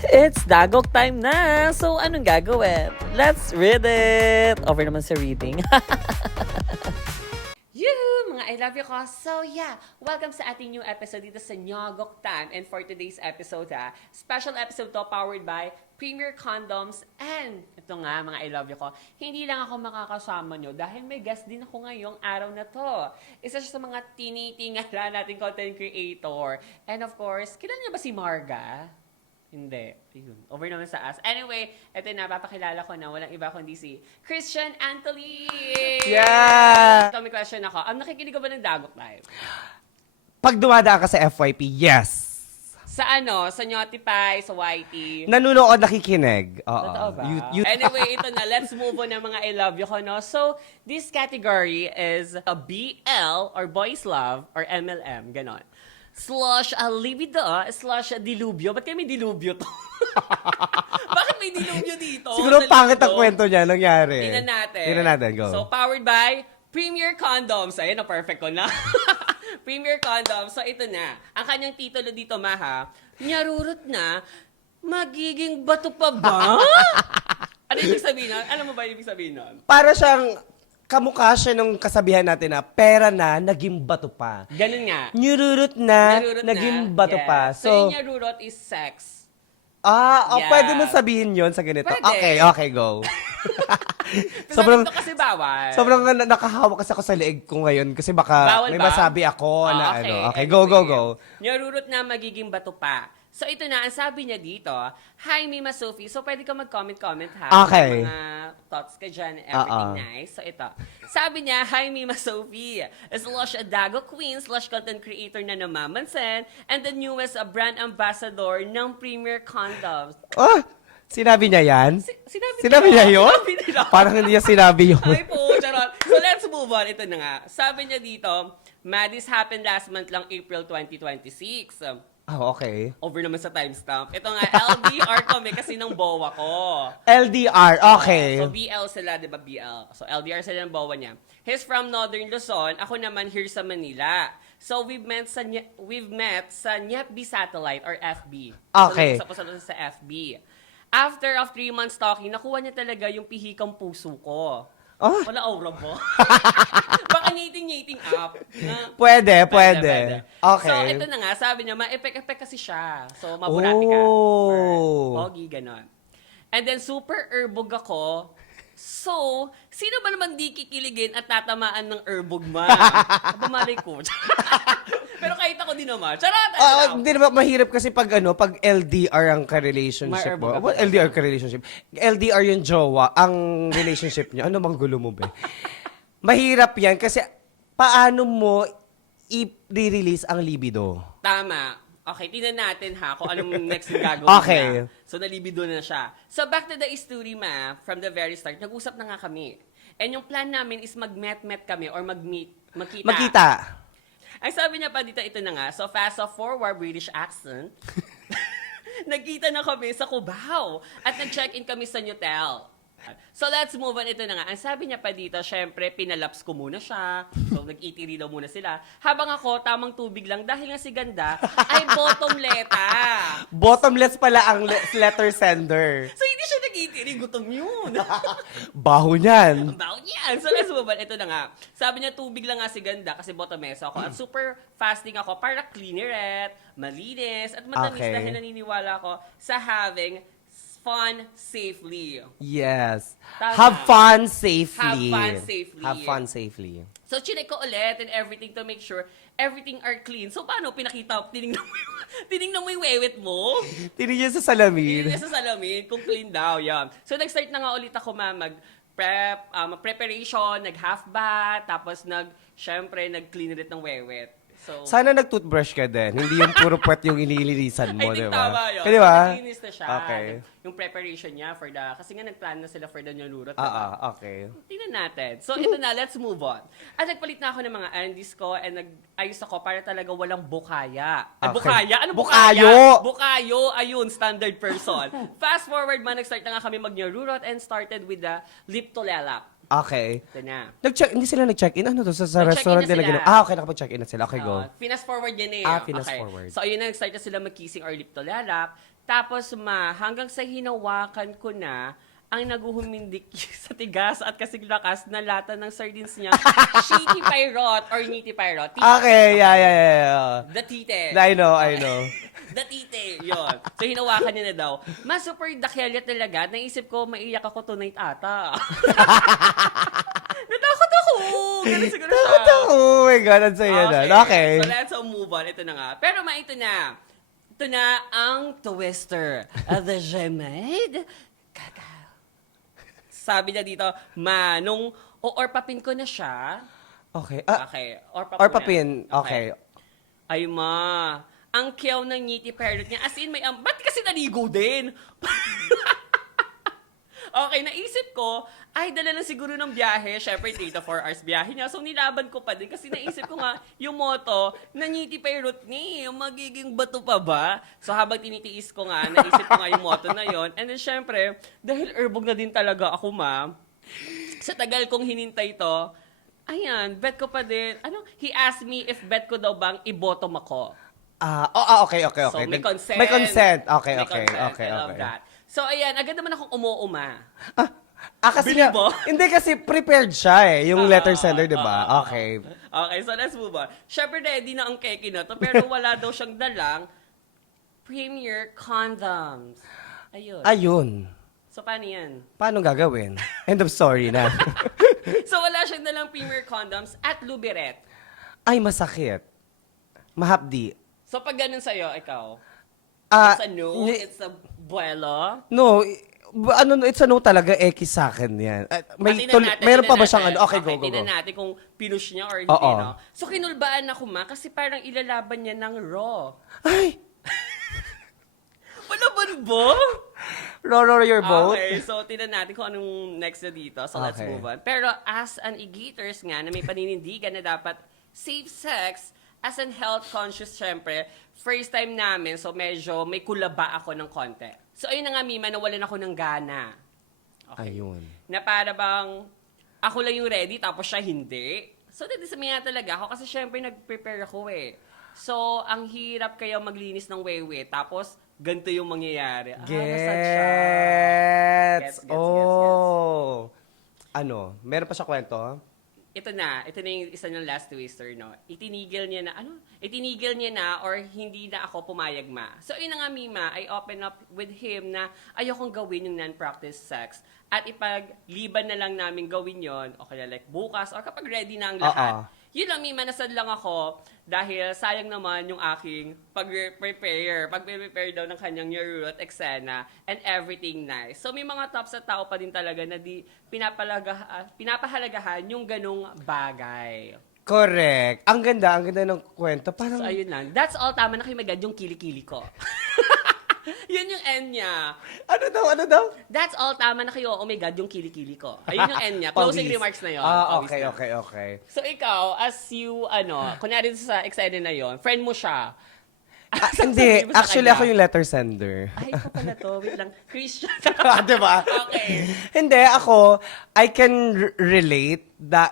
It's dagok time na! So, anong gagawin? Let's read it! Over naman sa reading. Yoo! Mga I love you ko. So yeah, welcome sa ating new episode dito sa Nyogok Time. And for today's episode special episode to powered by Premier Condoms. And ito nga mga I love you ko, hindi lang ako makakasama nyo dahil may guest din ako ngayong araw na to. Isa siya sa mga tinitingala nating content creator. And of course, kilala niyo ba si Marga? Hindi. Ayun. Over naman sa us. Anyway, ito na, papakilala ko na walang iba kundi si Christian Antoli! Yeah! Ito, may question ako. Nakikinig ka ba ng Dagok Live? Pag dumadaan ka sa FYP, yes. Sa ano? Sa Notify, sa YT? Nanunood, nakikinig. Oo. Totoo ba? You- Anyway, ito na. Let's move on ng mga I love you ko, no? So, this category is a BL or Boys Love or MLM, ganon. Slash libido, slash dilubyo. Ba't kayo may dilubyo to? Bakit may dilubyo dito? Siguro Sa pangit libido? ang kwento niya nangyari. Tingnan natin. Tingnan natin, go. So, powered by Premier Condoms. Ayun, na-perfect ko na. Premier Condoms. So, ito na. Ang kanyang titulo dito, Maha, nyarurot na, magiging bato pa ba? Ano ibig sabihin nun? Alam mo ba ibig sabihin nun? Para siyang kamukha siya nung kasabihan natin na pera na, naging bato pa. Ganun nga. Nyururot na, Nyarurot naging na. bato Yes. pa. So, yung nyarurot is sex. Yeah. Pwede mo sabihin yon sa ganito. Pwede. Okay, go. Sobrang ito kasi bawal. Sobrang nakahawak kasi ako sa leeg ko ngayon kasi baka Bawal may ba? masabi ako na Okay. ano. Okay, go. Nyarurot na magiging bato pa. So ito na, ang sabi niya dito, Hi Mima Sophie. So pwede ka mag-comment ha. Okay. Mga thoughts ka dyan, everything Oo. nice. So ito, sabi niya, Hi Mima Sophie. Slash Dago Queen, slash content creator na namamansin, and the newest brand ambassador ng Premier Condoms. Oh, sinabi niya yan? Sinabi niya yun? Sinabi nila. Parang hindi niya sinabi yun. Ay po, charot. So let's move on. Ito na nga. Sabi niya dito, Madis happened last month lang, April 2026. Oh, okay. Over naman sa timestamp. Ito nga, LDR kami kasi ng BOA ko. LDR, okay. So BL sila, di ba BL? So LDR sila ng BOA niya. He's from Northern Luzon. Ako naman here sa Manila. So we've met sa Nyepbi Satellite or FB. Okay. So nag-usap sa FB. After of 3 months talking, nakuha niya talaga yung pihikang puso ko. Oh, Wala aura mo. Baka nyating up. pwede. Okay. So, ito na nga, sabi niya, ma-epek-epek kasi siya. So, maburati ka. Oh. Or pogi, ganon. And then, super erbog ako. So, sino ba naman di kikiligin at tatamaan ng erbog ma? Bumalay ko. Pero kahit ako din naman. Charot! Hindi naman mahirap kasi pag LDR ang ka-relationship mo. Ma-erbog ka LDR ka-relationship. LDR yung jowa, ang relationship niya. Ano bang gulo mo ba? Mahirap yan kasi paano mo i-release ang libido? Tama. Okay, tingnan natin ha kung anong next na gagawin Okay. niya. So, nalibido na siya. So, back to the story, ma, from the very start, nag-usap na nga kami. And yung plan namin is mag-met kami or mag-meet, magkita. Magkita. Ang sabi niya pa dito, ito na nga. So, fast forward, British accent. Nagkita na kami sa Cubao. At nag-check-in kami sa Newtel. So, let's move on. Ito na nga. Ang sabi niya pa dito, syempre, pinalaps ko muna siya. So, nag-itiri daw muna sila. Habang ako, tamang tubig lang. Dahil nga si ganda, ay bottomleta. Bottomless pala ang letter sender. So, hindi siya nag-itiri. Gutom yun. Baho niyan. Ang baon yan. So, let's move on. Ito na nga. Sabi niya, tubig lang nga si ganda kasi bottomesa ako. At super fasting ako para cleanerette, malinis, at matamis Okay. dahil naniniwala ako sa having fun safely. Yes. Tama. Have fun safely. Have fun safely. Have fun safely. So, chinek ko ulit and everything to make sure everything are clean. So, paano pinakita? Tinignan mo yung wewet mo? Tinigyan sa salamin. Hindi sa salamin, kung clean daw, yan. So, nag-start na nga ulit ako, mag-prep, preparation, nag-half bath, tapos syempre, nag-clean ulit ng wewet. So, Sana nag-toothbrush ka din. Hindi yung puro puwet yung inililisan mo, I di think ba? tama yun. Di ba? So, naglinis na siya. Okay. Yung preparation niya for kasi nga nag-plan na sila for the Nyalurot. Okay. Tingnan natin. So, ito na, let's move on. At nagpalit na ako ng mga undies ko and nag-ayos ako para talaga walang bukaya. Ay, Okay. bukaya? Ano Bukayo! bukaya? Bukayo! Ayun, standard person. Fast forward man, nag-start na nga kami mag-Nyalurot and started with the lip to lelap. Okay. Ito na. Hindi sila nag-check-in? Ano to? Sa Nag-check-in restaurant na nila sila. gano'n? Okay, nakapag-check-in na sila. Okay, go. Pinas forward yan eh. Pinas forward. So, ayun na, nag-start na sila mag-kissing or lip to lalap. Tapos hanggang sa hinawakan ko na ang naguhumindik sa tigas at kasing lakas na lata ng sardines niya, Shitty Pirot or Nitty Pirot. Okay, yeah. The tite. I know. The tite, yun. So, hinawakan niya na daw. Super dakyalya talaga. Naisip ko, maiyak ako tonight ata. Natakot ako. Ganun siguro siya. Oh my God, ang saya na. Okay. So, let's move on. Ito na nga. Pero ito na. Ito na ang twister. The Gemade. Kakao. Sabi niya dito, nung o-orpapin ko na siya. Okay. Okay. Orpapin. Okay. Ay, ang kiyaw ng Nitty Pirot niya. As in, ba't kasi naligo din? Okay, naisip ko, dala lang siguro ng biyahe. Syempre, 3 to 4 hours biyahe niya. So, nilaban ko pa din kasi naisip ko nga, yung motto, na Nitty Pirot ni, magiging bato pa ba? So, habang tinitiis ko nga, naisip ko nga yung motto na yon. And then, syempre, dahil erbog na din talaga ako, sa tagal kong hinintay to, ayan, bet ko pa din. He asked me if bet ko daw bang i-bottom ako. Okay. So, may consent. May consent. Okay. I love that. So, ayan, agad naman akong umuuma. Kasi Believe mo? hindi kasi prepared siya yung letter sender, di ba? Okay. Okay, so let's move on. Syempre, ready na ang keke na to, pero wala daw siyang dalang Premier condoms. Ayun. So, paano yan? Paano gagawin? End of story na. So, wala siyang dalang Premier condoms at Lubiret. Ay, masakit. Mahapdi. So, pag ganun sa'yo, ikaw, Ah, it's a no, it's a buwelo. No, it's a no talaga, sa akin yan. Meron pa ba siyang ano? Okay, go. Tingnan natin kung pinush niya or hindi, Oo. no? So, kinulbaan ako, kasi parang ilalaban niya ng raw. Ay! Wala ba? Roll your boat? Okay, so tingnan natin kung anong next na dito. So, let's Okay. move on. Pero as an e-gators nga, na may paninindigan na dapat safe sex, as an health-conscious, syempre, first time namin, so medyo may kulaba ako ng konti. So, ayun na nga, Mima, nawalan ako ng gana. Ayun. Na para bang ako lang yung ready, tapos siya hindi. So, nadismaya talaga ako kasi syempre nag-prepare ako eh. So, ang hirap kayo maglinis ng wewe, tapos ganito yung mangyayari. Nasad siya. Gets. Ano? Meron pa siya kwento? Ito na yung isa niyang last twister, no? Itinigil niya na or hindi na ako pumayag, So, yun na nga, Mima, I open up with him na ayokong gawin yung non-practice sex at ipagliban na lang namin gawin yon o kaya like bukas or kapag ready na ang lahat. Yun lang, Mima, nasad lang ako dahil sayang naman yung aking pag-prepare daw ng kanyang Eurot Exena and everything nice. So, may mga tops at tao pa din talaga na di pinapahalagahan yung ganong bagay. Correct. Ang ganda ng kwento. Parang, So, ayun lang. That's all. Tama na kayo magad yung kilikili ko. Yun yung end niya. ano daw? That's all. Tama na kayo. Oh my God, yung kilikili ko. Ayun yung end niya. Closing Pawis. remarks na yun. Okay, Pawis na. okay. So, ikaw, as you, kunwari sa excited na yon, friend mo siya. Hindi. Sasabihin mo sa Actually, kanya, ako yung letter sender. Ay, ikaw pala to. Wait lang. Christian. Diba? Okay. Hindi, ako, I can relate na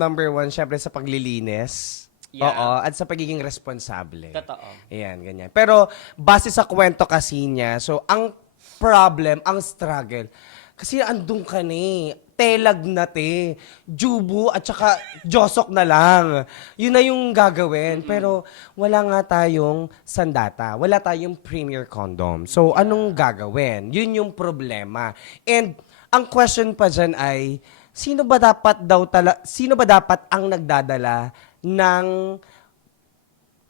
number one, syempre sa paglilinis. Yeah. Oo, at sa pagiging responsable. Totoo. Ayan, ganyan. Pero, base sa kwento kasi niya, so, ang problem, ang struggle, kasi andun ka telag na jubo at saka josok na lang. Yun na yung gagawin. Pero wala nga tayong sandata. Wala tayong premier condom. So, anong gagawin? Yun yung problema. And ang question pa dyan ay, sino ba dapat ang nagdadala ng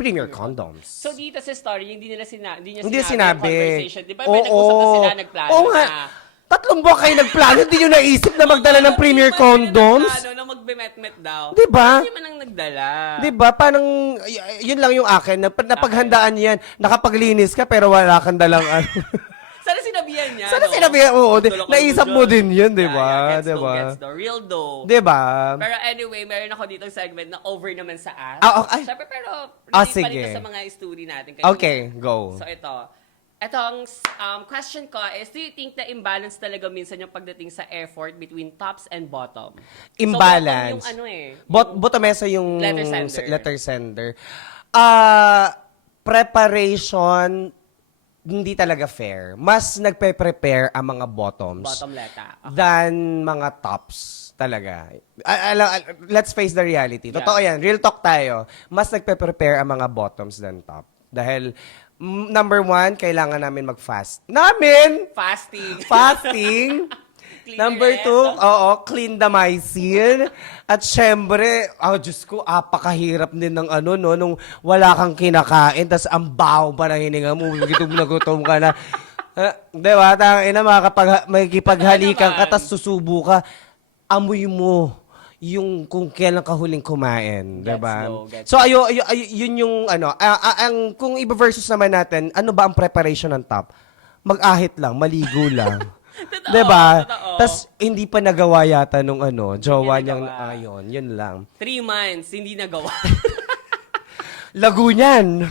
premier condoms? So, dito sa story, hindi niya sinabi yung sinabi. conversation. Di ba, may nag-usap na sila, nagplano Oo nga. na. 3 buwan kayo nagplano, hindi nyo naisip na magdala ng premier condoms? Na magbe-met-met daw. Di ba? Hindi man ang nagdala. Di ba? Parang, yun lang yung akin, napaghandaan yan. Nakapaglinis ka, pero wala kang dalang ano. Sana sinabihan niya. Sana sinabihan, oo. Tulog Naisap ako mo dyan. din yun, di Yeah, ba? gets Di though, ba? gets though. Real though. Di ba? Pero anyway, meron ako dito segment na over naman sa ass. Okay. Siyempre, pero Sige. pa rin sa mga story natin. Kanina. Okay, go. So, ito ang question ko is, do you think na imbalance talaga minsan yung pagdating sa effort between tops and bottom? Imbalance. So, bottom yung Botomesa yung Letter sender. letter sender. Preparation hindi talaga fair. Mas nagpe-prepare ang mga bottoms Bottomleta. Okay. than mga tops talaga. Let's face the reality. Totoo Yeah. yan. Real talk tayo. Mas nagpe-prepare ang mga bottoms than top. Dahil, number one, kailangan namin mag-fast. Fasting. Fasting. Clean Number your two, ass. oo, clindamycin. At syempre, Diyos ko, apakahirap din ng no, nung wala kang kinakain, tas ang baho pa ng hininga mo, gutom na gutom ka na. Di ba? Tangina, makikipaghalikan ka, tas susubo ka, amoy mo yung kung kailan ka huling kumain, 'di ba? Gets So yun yung ang kung i-versus naman natin, ano ba ang preparation ng top? Mag-ahit lang, maligo lang. Totoo, 'Di ba? totoo. Tas hindi pa nagawa yata nung jowa Hindi niyang nagawa. yun lang. 3 months, hindi nagawa. Lago niyan.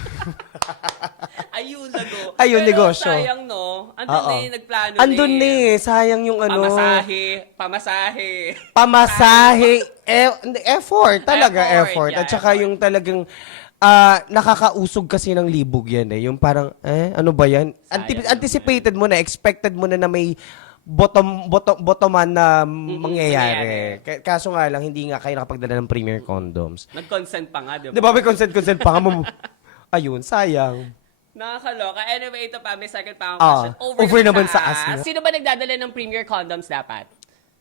Ayun, lago. Ayun, Pero negosyo. sayang, no? Andun Oo. na eh, nagplano Andun na eh, sayang yung Pamasahe. pamasahe, effort, talaga Effort, effort. yeah, At saka effort. yung talagang nakakausog kasi ng libog yan eh. Yung parang, ano ba yan? Sayang Anticipated mo na, expected mo na may bottoman na mangyayari. Kaso nga lang, hindi nga kayo nakapagdala ng premier condoms. Nag-consent pa nga, di ba? Di ba may consent pa ka mo? Ayun, sayang. Nakakaloka. Anyway, ito pa, may second pa akong Ah, question. over naman sa ass mo. Sino ba nagdadala ng premier condoms dapat?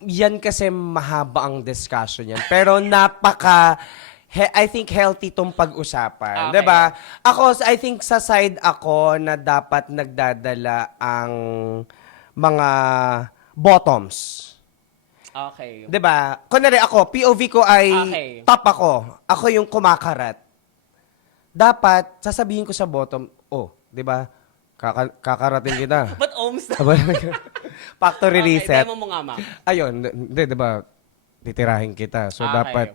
Yan kasi mahaba ang discussion yan. Pero I think healthy tong pag-usapan. Okay. 'Di ba? I think sa side ako na dapat nagdadala ang mga bottoms. Okay. 'Di ba? Kunwari ako, POV ko ay Okay. top ako. Ako yung kumakarat. Dapat sasabihin ko sa bottom, 'di ba? Kakaratin kita. Ba't ohms na? Factory reset. Demo mo nga, ma. Ayun, hindi, di ba, titirahin kita. So, Okay. dapat,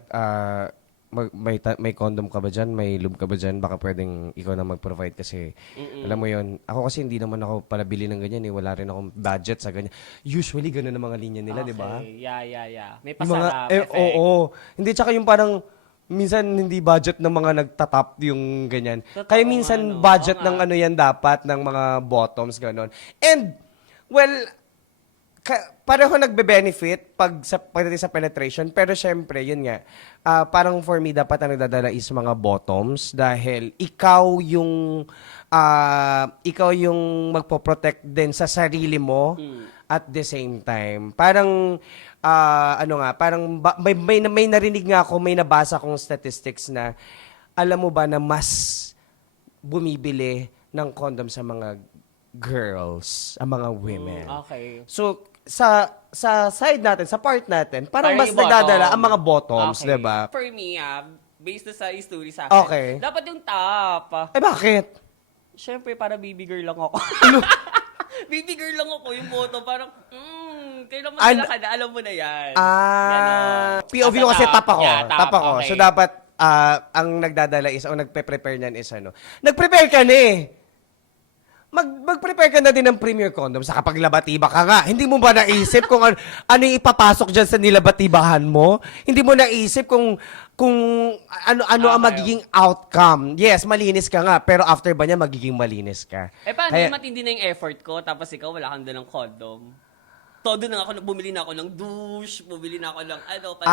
may condom ka ba dyan? May lube ka ba dyan? Baka pwedeng ikaw na mag-provide kasi, alam mo yun, ako kasi hindi naman ako palabili ng ganyan eh. Wala rin akong budget sa ganyan. Usually, ganun ang mga linya nila, di ba? Okay. Yeah. May Yung mga, pasarap effect. oo. Hindi, tsaka yung parang, minsan hindi budget ng mga nagtatap yung ganyan. Totoo Kaya minsan nga, no? budget Oo ng nga. yan dapat, ng mga bottoms, ganon. And, well, pareho nagbe-benefit pagdating sa penetration, pero syempre, yun nga, parang for me, dapat ang nagdadala is mga bottoms dahil ikaw yung magpo-protect din sa sarili mo at the same time. Parang, may narinig nga ako, may nabasa kong statistics na, alam mo ba na mas bumibili ng condom sa mga girls, ang mga women. Okay. So, sa side natin, sa part natin, parang Parang mas yung nagdadala bottom. ang mga bottoms, Okay. 'di ba? For me, based na sa history sa akin, Okay. dapat yung top. Bakit? Siyempre, para baby girl lang ako. Baby girl lang ako, yung boto, parang, kailan mo An- ka na, alam mo na yan. POV ko kasi top ako. Yeah, top ako. okay. So, dapat, ang nagdadala is, o nagpe-prepare niyan is, nag-prepare ka na eh. Mag-prepare ka na din ng premier condom sa kapag labatiba ka nga. Hindi mo ba naisip kung ano yung ipapasok dyan sa nilabatibahan mo? Hindi mo naisip kung ano ang magiging outcome. Yes, malinis ka nga, pero after ba niya magiging malinis ka? Paano Kaya- yung matindi na yung effort ko, tapos ikaw wala kang dalang condom? Todo na ako, bumili na ako ng douche, bumili na ako ng diba?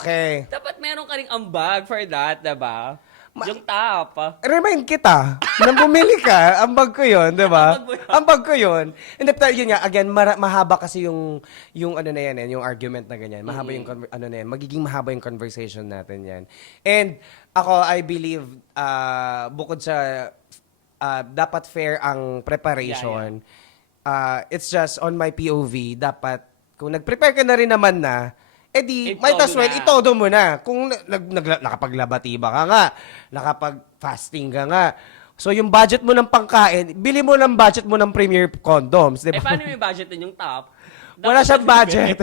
Okay. Dapat meron ka ring ambag for that, diba? Yung top. Remind kita, nang bumili ka, ambag ko yun, di ba? Ambag mo yun. Ambag ko yun. And then, yun nga, again, mahaba kasi yung ano na yan, yung argument na ganyan. Mahaba yung, magiging mahaba yung conversation natin yan. And ako, I believe, bukod sa dapat fair ang preparation, it's just on my POV, dapat, kung nag-prepare ka na rin naman na, might as well, itodo mo na. Kung nakapaglabatiba ka nga, nakapag-fasting ka nga. So, yung budget mo ng pangkain, bili mo ng budget mo ng premier condoms, di ba? Paano yung budget din yung top? Wala siyang budget.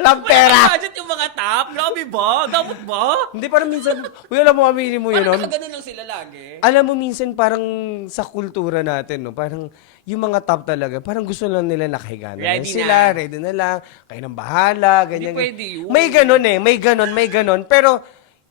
Walang pera. Walang budget yung mga top? Grabe ba? Dapat ba? Hindi, parang minsan, alam mo, aminin mo yun, Parang no? nakaganon lang sila lagi. Alam mo, minsan parang sa kultura natin, no? Parang yung mga top talaga, parang gusto lang nila nakahiga na lang Ready sila, na. ready na lang, kayo nang bahala, ganyan. Hindi pwede yun. May ganon. Pero,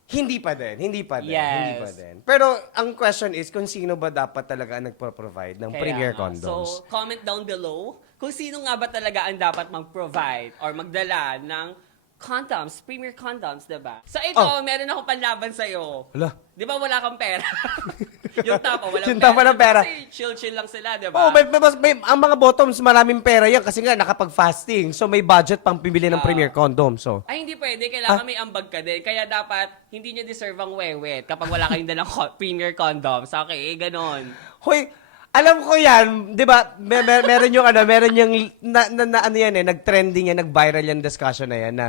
Hindi pa din, hindi pa din, Yes. hindi pa din. Pero ang question is kung sino ba dapat talaga ang nagpo-provide ng Kaya Premier nga. Condoms. So, comment down below kung sino nga ba talaga ang dapat mag-provide or magdala ng condoms, Premier Condoms, diba? So ito, Oh. meron akong panlaban sa'yo. Hala. Di ba wala kang pera? Yung top, walang Yung top, walang pera. Kasi chill-chill lang sila, diba? Oh, ang mga bottoms maraming pera yan kasi nga nakapag-fasting. So may budget pang pibili ng Premier Condom. So Ay, hindi pwede. Kailangan may ambag ka din. Kaya dapat, hindi nyo deserve ang wewet kapag wala kayong dalang Premier Condoms. Okay, ganon. hoy, alam ko yan, 'di ba? Meron yung meron yung ano yan nag-trending yan, nag-viral yan discussion na yan na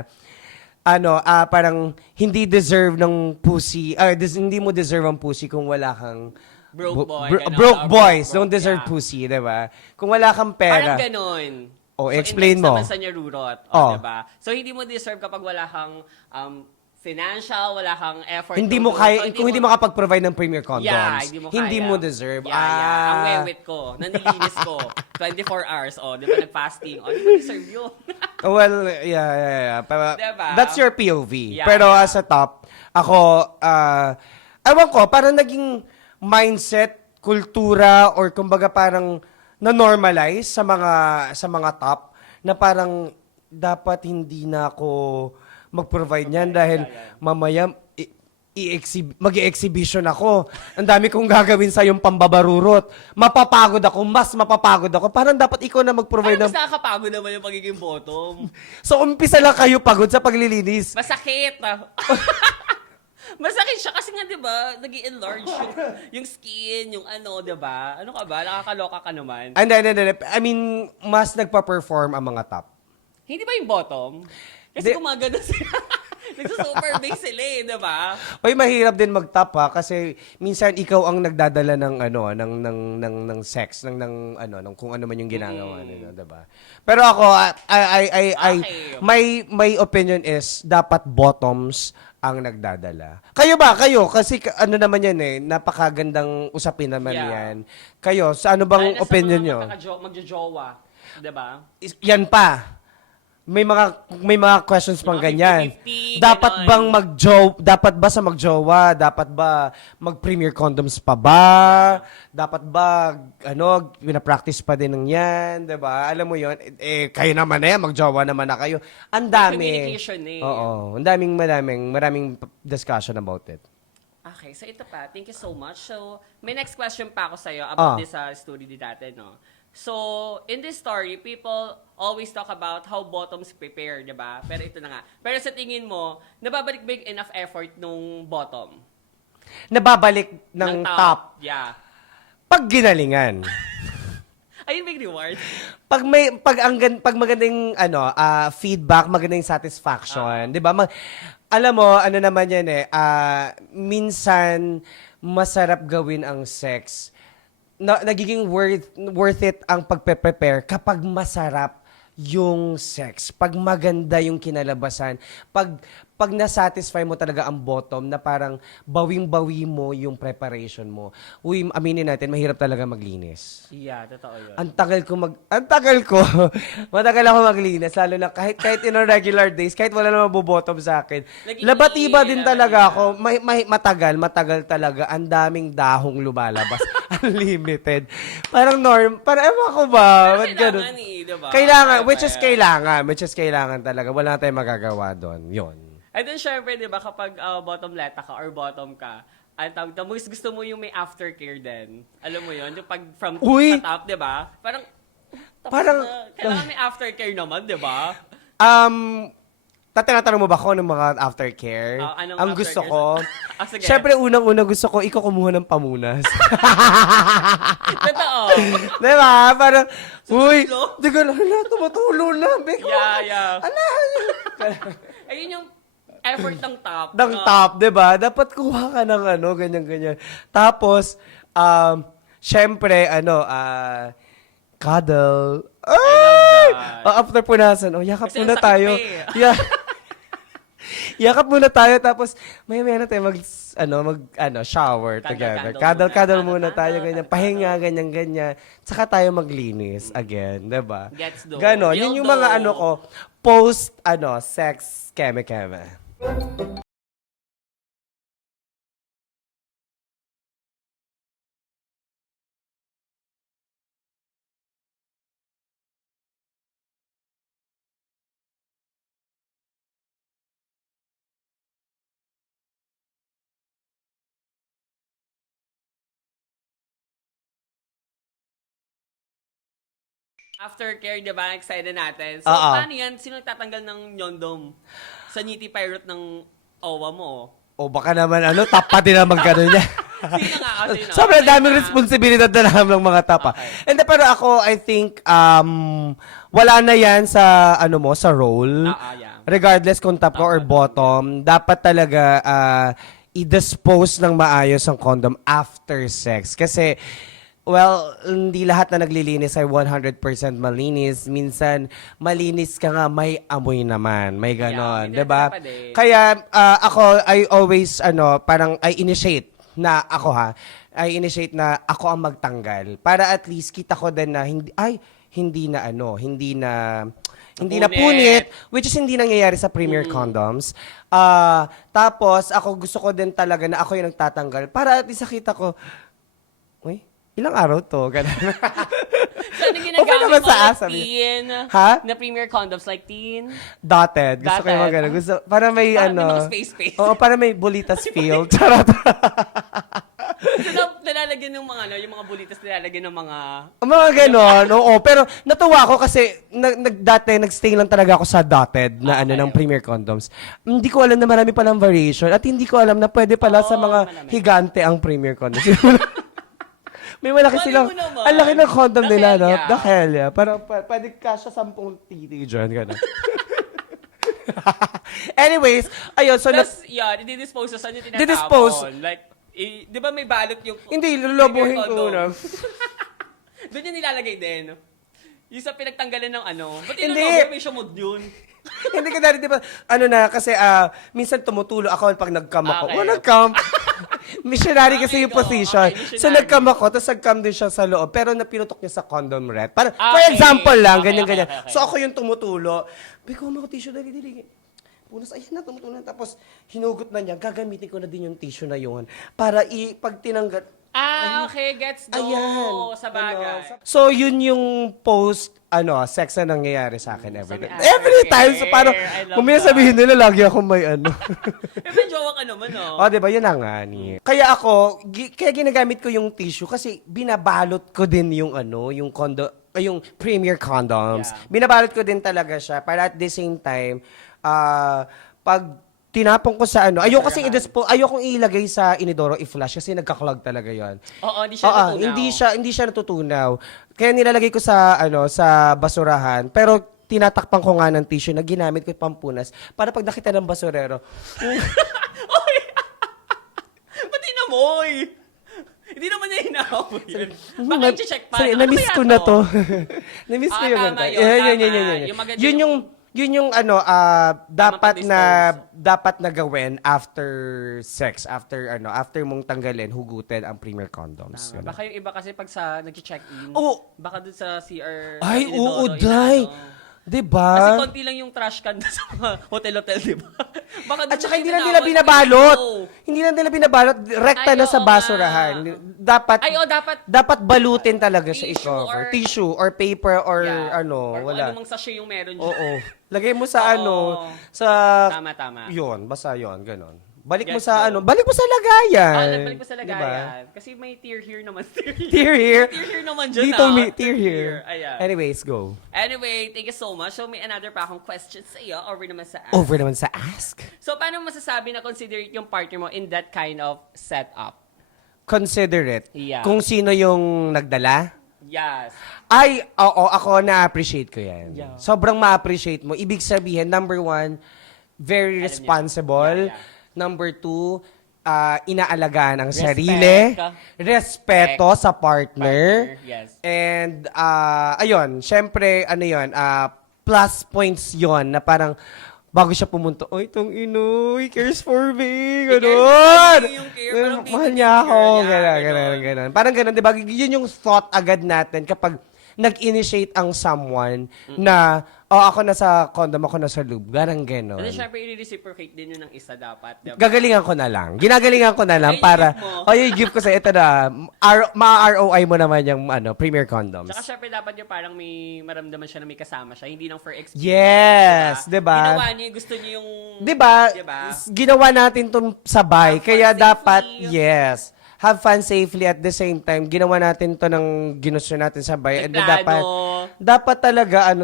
parang hindi deserve ng pussy, hindi mo deserve ang pussy kung wala kang Broke boy, ganon. broke boys Broke, don't deserve yeah. pussy, 'di ba? Kung wala kang pera. Parang ganon. Oh, So, explain index mo. naman sa nyarurot. Oh. Diba? So, hindi mo deserve kapag wala kang financial, wala kang effort. Hindi mo to- kaya, so, kung hindi makapag-provide ng Premier Condoms, Yeah, hindi mo kaya. deserve. Yeah. Ang wewit ko, nanilinis ko, 24 hours, di ba nag-fasting? Di mo deserve yun. Well, yeah. Diba? That's your POV. Yeah, Pero yeah. as a top, ako, ewan ko, parang naging mindset, kultura, or kumbaga parang na-normalize sa mga top, na parang dapat hindi na ako mag-provide niyan dahil mamaya mag-exhibition ako. Ang dami kong gagawin sa yung pambabarurot. Mas mapapagod ako. Parang dapat ikaw na mag-provide Parang ng... mas nakakapagod naman yung pagiging bottom. So, umpisa lang kayo pagod sa paglilinis. Masakit. Masakit siya kasi nga, di ba, nag-enlarge yung skin, yung di ba? Ano ka ba? Nakakaloka ka naman. And then, I mean, mas nagpa-perform ang mga top. Hindi ba yung bottom? Kasi Di- gumagano sila. Nagsusuper base sila di ba? Oy, mahirap din mag-top ha kasi minsan ikaw ang nagdadala ng ng sex, ng kung ano man yung ginagawa nila, 'di ba? Pero ako Okay. my opinion is dapat bottoms ang nagdadala. Kayo ba? Kayo kasi naman yan napakagandang usapin naman Yeah. yan. Kayo, sa ano bang Lalo na sa opinion mga nyo? magjojowa. Di ba? Yan pa. May mga questions pang Mga ganyan. 50-50, Dapat ganon. bang dapat ba sa magjowa, dapat ba mag-premier condoms pa ba? Dapat ba pina-practice pa din ng 'yan, 'di ba? Alam mo 'yon, kayo naman na yan, magjowa naman na kayo. Ang dami. Communication Oo, ang maraming discussion about it. Okay, so ito pa. Thank you so much. So, may next question pa ako sa'yo about this story din natin, no? So, in this story, people always talk about how bottoms prepare, di ba? Pero ito na nga. Pero sa tingin mo, nababalik ba yung enough effort nung bottom? Nababalik ng top Yeah. pag ginalingan. Ayun ba yung reward? Pag magandang feedback, magandang satisfaction, 'di ba? Alam mo, naman 'yan minsan masarap gawin ang sex. Nagiging worth it ang pagpe-prepare kapag masarap yung sex, pag maganda yung kinalabasan, pag na-satisfy mo talaga ang bottom na parang bawing-bawi mo yung preparation mo. Uy, aminin natin, mahirap talaga maglinis. Yeah, totoo yun. Matagal ako maglinis, lalo na kahit in regular days, kahit wala naman bubottom sa akin. Naging Labatiba din labatiba. talaga ako. Matagal talaga. Ang daming dahong lumalabas. Unlimited. Parang parang ewan ko ba? Pero Ba't ganun? kailangan diba? Kailangan, Kaya which is kailangan talaga. Wala na tayong magagawa doon. Yun. And then, syempre, di ba, kapag bottom leta ka or bottom ka, ang tawag mo, gusto mo yung may aftercare din. Alam mo yun? Yung pag from Uy! sa top, di ba? Parang- Kailangan may aftercare naman, di ba? Tinatanong mo ba ako ng mga aftercare? Anong Ang gusto aftercare? ko, Sige. syempre unang-una gusto ko, ikaw kumuha ng pamunas. Totoo. Diba? Parang, uy, Sumulo? di ko na, tumutulo na. Beko. Yeah. Ala. Ayun yung effort ng top. Ng top, diba? Dapat kuha ka ng ganyan-ganyan. Tapos, syempre, cuddle. Ay! that. After punasan, yakap Kasi muna ang sakit tayo. pa eh. Yeah. Yakap muna tayo, tapos maya-maya na tayo shower together. Cuddle muna tayo, ganyan. Pahinga, ganyan. Tsaka tayo maglinis again, diba? Gets do. Ganon. Yun yung mga Dildo. post, sex, keme-keme. Aftercare, di ba? Excited natin. So, Oo. paano yan? Sino nagtatanggal ng nyondom sa niti pirate ng OWA mo? O baka naman tapa din naman gano'n niya. Sino nga? Sino? Sobrang daming Sino? responsibilidad na naman ng mga tapa. Okay. And then, pero ako, I think, wala na yan sa, sa role. Yeah. Regardless kung top ka or bottom, dapat talaga i-dispose ng maayos ang condom after sex. Kasi, well, hindi lahat na naglilinis ay 100% malinis. Minsan, malinis ka nga, may amoy naman. May ganon, Yeah, 'di ba? dapat eh. Kaya, ako, I always, parang, I initiate na I initiate na ako ang magtanggal. Para at least kita ko din na hindi na punit, which is hindi nangyayari sa Premier Condoms. Tapos, ako gusto ko din talaga na ako yung nagtatanggal. Para at least nakita ko, uy, ilang araw to? Ganun. So, ano Okay ginagamit naman mo sa na asa, teen? Ha? Na premier condoms like teen? Dotted. Gusto ko yung mga ganun. Gusto, para may May mga space. Oo, para may bulitas feel. Charot. So, nilalagyan ng mga, yung mga bulitas nilalagyan ng mga... Mga ganon, oo. Pero natuwa ako kasi dati nagstay lang talaga ako sa dotted na Okay. ng Premier Condoms. Hindi ko alam na marami palang variation at hindi ko alam na pwede pala sa mga malamig. higante ang Premier Condoms. May malaki Mali silang, mo naman. ang laki ng condom The nila, hell, no? yeah. The hell, yeah. Parang pwede kasya 10 titi dyan, gano'n. Anyways, ayun, so Tapos, yan, i-dispose sa saan yung tinatapon? Di-dispose. Like, di ba may balot yung... hindi, lulubuhin premier ko condom? na. Doon yung nilalagay din. Yung sa pinagtanggalan ng ano. Ba't Hindi. inunover may siyamod yun? Hindi ka dati, di ba, kasi minsan tumutulo ako pag nag-cam ako. Okay. Oh, nag-cam. Missionary kasi yung Okay, position. okay, missionary. So, nag-cam ako, tapos nag-cam din siya sa loob. Pero napinutok niya sa condom rep. For Okay. example lang, Okay, ganyan-ganyan. okay. So, ako yung tumutulo. Biko mo ako tissue, dali. Punas, ayun na, tumutulo na. Tapos, hinugot na niya, gagamitin ko na din yung tissue na yun. Para pag tinanggal, Okay, gets do. ayan. Sa bagay. So, yun yung post, sex na nangyayari sa akin every may time. aftercare. Every time. So, parang, I love kung may that. sabihin nila, lagi ako may May jowa ka naman, no? O, di ba? Yun na nga. Kaya ako, kaya ginagamit ko yung tissue kasi binabalot ko din yung yung Premier Condoms. Yeah. Binabalot ko din talaga siya para at the same time, pag tinapon ko sa ayokong ilagay sa inidoro i-flush kasi nagka-clog talaga yon. Oo, hindi siya Oo, natutunaw. hindi siya natutunaw. Kaya nilalagay ko sa sa basurahan, pero tinatakpan ko nga ng tissue na ginamit ko pampunas para pag nakita ng basurero, Ba't inamoy? Hindi naman niya inaamoy yun. Baka i-check pa. Sorry, Ano na-miss kaya ko na to. to? Na-miss ko Ah, yung tama ganda. yun, Yan, tama. yan. Yung maganda Yun yung dapat pag-dispose. dapat na gawin after sex, after mong tanggalin, hugutin ang Premier Condoms. Ganun. Baka yung iba kasi pag sa nag-check-in, Oo. baka dun sa CR. Ay, inodoro, oo, day. inaano. Diba? Kasi konti lang yung trash can sa mga hotel-hotel, di ba? Baka dun At saka na hindi na tinawag, nila binabalot. oo. Hindi na nila binabalot. Rekta Ay, na sa oo basurahan. nga. Dapat Ay, oo, dapat. dapat balutin talaga sa Tissue i-cover. or- Tissue or paper or Yeah. Or wala. anumang sachet yung meron dyan. Oo. Lagay mo sa Oo. sa Tama. yun, basta yun, ganon. Balik mo Gets sa mo. balik mo sa lagayan. Nagbalik ko sa Diba? lagayan. Kasi may tear here naman. Tear here. Tear here naman dyan. Dito may tear here. Ayan. Anyways, go. Anyway, thank you so much. So, may another pa akong question sa iyo. Over naman sa ask. Over naman sa ask. So, paano masasabi na considerate yung partner mo in that kind of setup? Consider it. Yeah. Kung sino yung nagdala. Yes. Ay, oo, ako na-appreciate ko yan. Yeah. Sobrang ma-appreciate mo. Ibig sabihin, number one, very Alam niya. responsible. Yeah. Number two, inaalagaan ang Respect. sarili. Respeto sa partner. Yes. And, ayun, syempre, plus points yon na parang, bago siya pumunta, oy, itong inoy, cares for me, gano'n. Yung care, parang Mahal tito niya ako, care, gano'n. Parang gano'n, di ba? Yun yung thought agad natin kapag nag-initiate ang someone na, ako na sa condom, ako na sa lube. Garang gano'n. Kasi syempre, i-reciprocate din yun ng isa dapat. Diba? Gagalingan ko na lang. Ginagalingan ko na lang Ay, para, i-give mo. i-give ko sa ito na, ma-ROI mo naman yung Premier Condoms. Tsaka syempre, dapat yung parang may maramdaman siya na may kasama siya. Hindi lang for experience. Yes, diba? Ginawa niya, gusto niya yung... Diba? Diba? Ginawa natin itong sabay. Have fun, Kaya stay dapat, free. yes. have fun safely at the same time. Ginawa natin to ng ginusto natin sabay. And then dapat talaga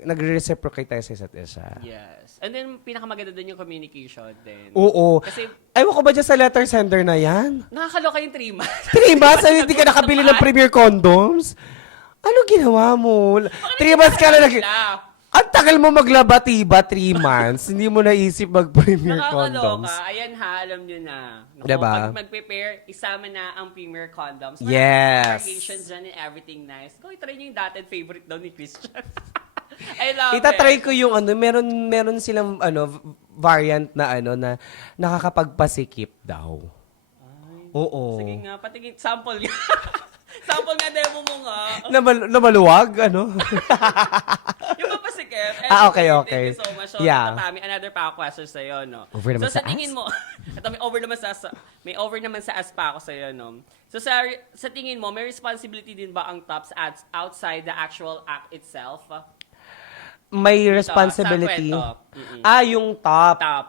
nagre-reciprocate tayo sa isa't isa. Yes. And then, pinakamaganda din yung communication din. Oo. Kasi, Ayaw ko ba dyan sa letter sender na yan? nakakaloka yung 3 months. 3 months? Hindi ka nakabili ng Premier Condoms? Ano ginawa mo? 3 months ka na Ang tagal mo maglabatiba, 3 months. Hindi mo naisip mag-Premier Condoms. Nakakaloka. Ayan ha, alam nyo na. Naku, Diba? Pag mag-prepare, isama na ang Premier Condoms. Yes. Variations dyan and everything nice. Kung itry nyo yung dated favorite daw ni Christian. I love Itatry it. ko yung meron silang variant na nakakapagpasikip daw. Oo. Sige nga, patingin. Sample nga. Sample nga, demo mo nga. Na maluwag, Yung mapasikip. Okay. Thank you so much. So, Yeah. Tatami, another pa question sa'yo, no? Over naman so, sa sa tingin mo, ito, may over naman sa as pa ako sa'yo, no? So, sa tingin mo, may responsibility din ba ang tops outside the actual act itself? May Ito, responsibility. sa kwento. Yung top. Top.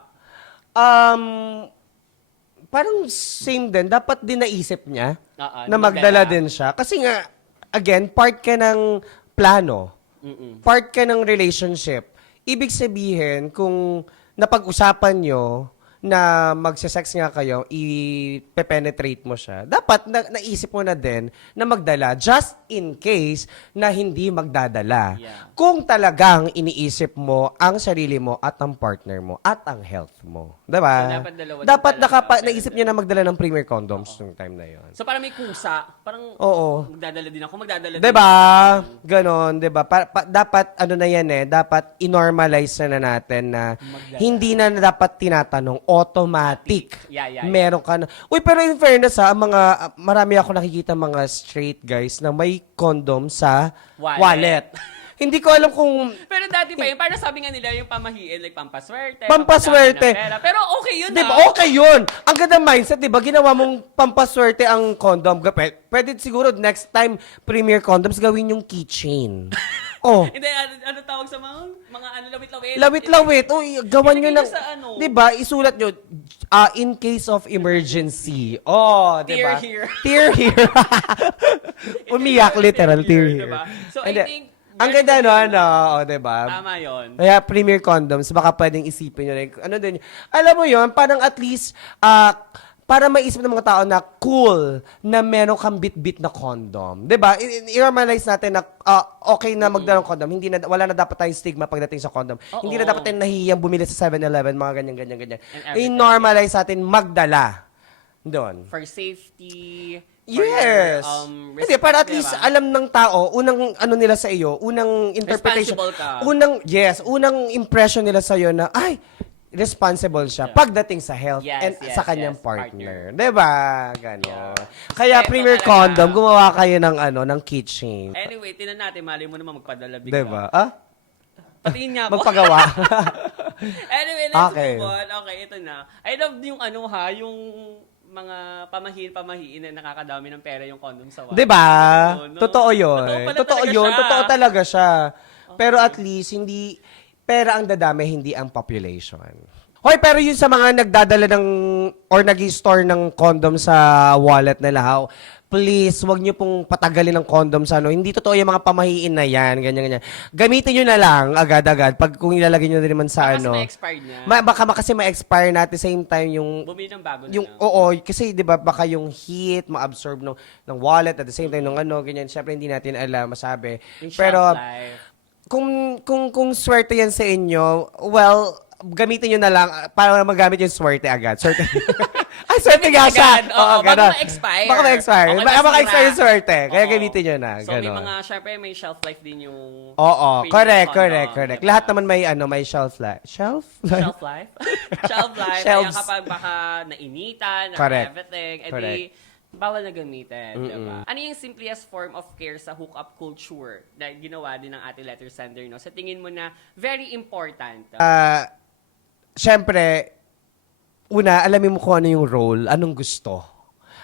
Parang same din. Dapat din naisip niya Oo, na magdala din siya. Kasi nga, again, part ka ng plano. Part ka ng relationship. Ibig sabihin, kung napag-usapan nyo na magse-sex nga kayo, i-penetrate mo siya, dapat naisip mo na din na magdala just in case na hindi magdadala. Yeah. Kung talagang iniisip mo ang sarili mo at ang partner mo at ang health mo. Diba? So, dapat dalawa din Dapat talaga. naisip niya na magdala ng Premier Condoms nung time na yon. So, parang may kusa. Parang, Oo. magdadala din ako. Magdadala din Diba? ako. Ganon, diba? Dapat, na yan dapat i-normalize na natin na Magdala. hindi na dapat tinatanong, automatic. Yeah. Meron ka na. Uy, pero in fairness marami ako nakikita mga straight guys na may condom sa wallet. Hindi ko alam kung Pero dati pa yun, parang sabi nga nila yung pamahiin, like pampaswerte. Pampaswerte. pagdami ng pera. Pero okay yun Diba? ah. Okay yun. Ang ganda mindset, diba? Ginawa mong pampaswerte ang condom. Pwede siguro next time, Premier Condoms, gawin yung keychain. Oh. Hindi, ano tawag sa mga lawit-lawit? Lawit-lawit. Uy, gawan nyo Ilagay ng... nyo sa ano. Diba? Isulat nyo, in case of emergency. Oh, diba? Tear here. Tear here. Umiyak, literal. Tear here. Diba? So, And I think... ang ganda, diba? Tama yun. Kaya Premier Condoms, baka pwedeng isipin nyo rin. Ano din, alam mo yun, parang at least, para maisip ng mga tao na cool na meron kang bit-bit na condom. Diba? I-normalize natin na okay na magdala ng condom. Wala na dapat tayong stigma pagdating sa condom. Oo. Hindi na dapat tayong nahihiyang bumili sa 7-Eleven, mga ganyan. everything. I-normalize natin magdala. Doon. For safety. Yes. For, Hindi, para at diba? least alam ng tao, unang nila sa iyo, unang interpretation. Responsible ka. Unang impression nila sa iyo na, ay, responsible siya pagdating sa health and sa kanyang partner. 'Di ba? Ganon. Kaya Eto Premier talaga. Condom, gumawa kayo ng keychain. Anyway, tinan natin, mali mo naman magpadala 'Di bigla. ba? Patingin niya ako. Magpagawa. Anyway, let's Okay. move on. Okay, ito na. I love yung yung mga pamahiin na nakakadami ng pera yung condom sa wallet. 'Di ba? No? Totoo 'yun. pala Totoo talaga 'yun. siya. Totoo talaga siya. Pero at least hindi pera ang dadami, hindi ang population. Hoy, pero yun sa mga nagdadala or nag-store ng condom sa wallet nila, please, wag niyo pong patagalin ng condom sa Hindi totoo yung mga pamahiin na yan, ganyan. Gamitin niyo na lang agad-agad pag kung ilalagay niyo na naman sa Kasi may expired niya. Baka kasi ma-expire na at the same time yung Bumili ng bago na yung lang. oo, kasi 'di ba baka yung heat ma-absorb ng wallet at the same time ng ganyan. Syempre hindi natin alam masabi. Yung shelf Pero life. kung swerte yan sa inyo, well, gamitin nyo na lang para magamit yung swerte agad. Swerte. Ay, swerte nga siya. Agad. Oo, bago ganun. ma-expire. Baka ma-expire. Okay, Baka ma-expire masira. yung swerte. Kaya Oo. gamitin nyo na. So, may Ganon. mga, syempre, may shelf life din yung... Oo, premium correct. condom, diba? Lahat naman may shelf life. Shelf life? Shelf life? Shelf life. Shelves. Kaya kapag baka nainitan or Correct. everything, Correct. bawal na gamitin. Diba? Ano yung simplest form of care sa hookup culture na ginawa din ng ating letter sender, no? Sa tingin mo na very important. Siyempre, una, alamin mo kung ano yung role, anong gusto.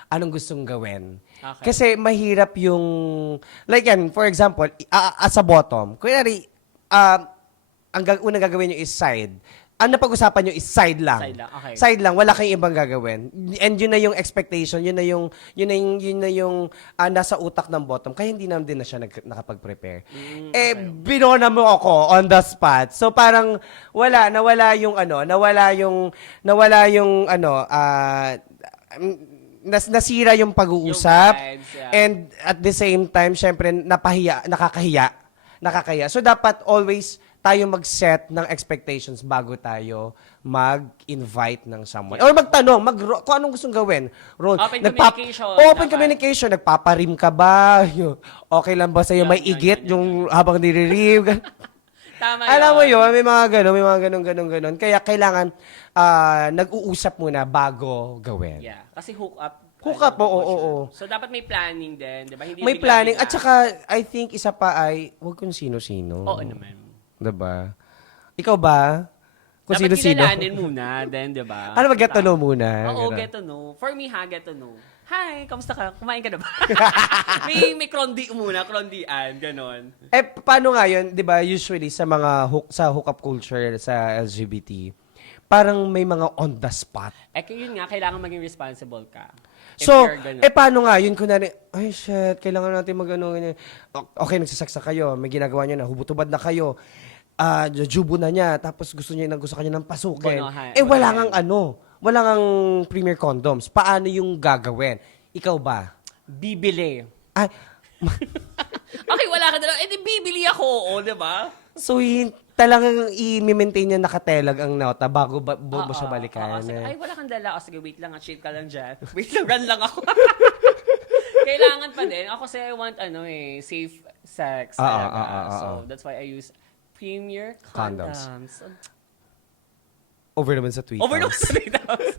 Anong gustong gawin. Okay. Kasi mahirap yung, like yan, for example, as a bottom, kunyari, unang gagawin nyo is side, ang napag-usapan nyo is side lang. Side lang, okay. Side lang, wala kayong ibang gagawin. And yun na yung expectation, yun na yung nasa utak ng bottom. Kaya hindi naman din na siya nakapag-prepare. Binona mo ako on the spot. So parang nawala yung nasira yung pag-uusap. Yung vibes, yeah. And at the same time, syempre, nakakahiya. So, dapat always tayo mag-set ng expectations bago tayo mag-invite ng someone. Or magtanong, kung anong gustong gawin. Open communication, Open dapat. communication. Nagpaparim ka ba? Okay lang ba sa'yo? May igit yung habang nire-rib? Tama Alam mo yun, may mga ganon. Kaya kailangan nag-uusap muna bago gawin. Yeah, kasi hook up. Hook up, oo. So, dapat may planning din, di ba? Hindi May planning. At saka, I think, isa pa ay, huwag kung sino-sino. Oo naman. Diba? Ikaw ba? Kung Dapat sino-sino. kilalanin muna, then, di ba? Ano ba, get to know muna? Oo, Ganun. get to know. For me, get to know. Hi, kamusta ka? Kumain ka na ba? may krondi muna, krondian, ganon. Paano nga yun, di ba, usually sa mga hookup culture sa LGBT, parang may mga on the spot. Yun nga, kailangan maging responsible ka. If So, you're gonna- paano nga, yun kunwari, ay shit, kailangan natin mag-ano, ganyan. Okay, nagsasaksa kayo, may ginagawa nyo na, hubot-hubad na kayo, jubo na niya, tapos gusto kanya ng pasukin. Bonohan. Wala kang premier condoms. Paano yung gagawin? Ikaw ba? Bibili. Ay, Okay, wala ka na lang. Di bibili ako, di ba? so, talagang i-maintain niya nakatelag ang nota bago mo siya balikan. Sige, ay, wala kang dala. Sige, wait lang. Chill ka lang dyan. Wait lang, run lang ako. Kailangan pa din. Ako kasi I want, safe sex. talaga. So, that's why I use Premier Condoms. Condoms. Over naman sa Twitter. Overload sa Twitters.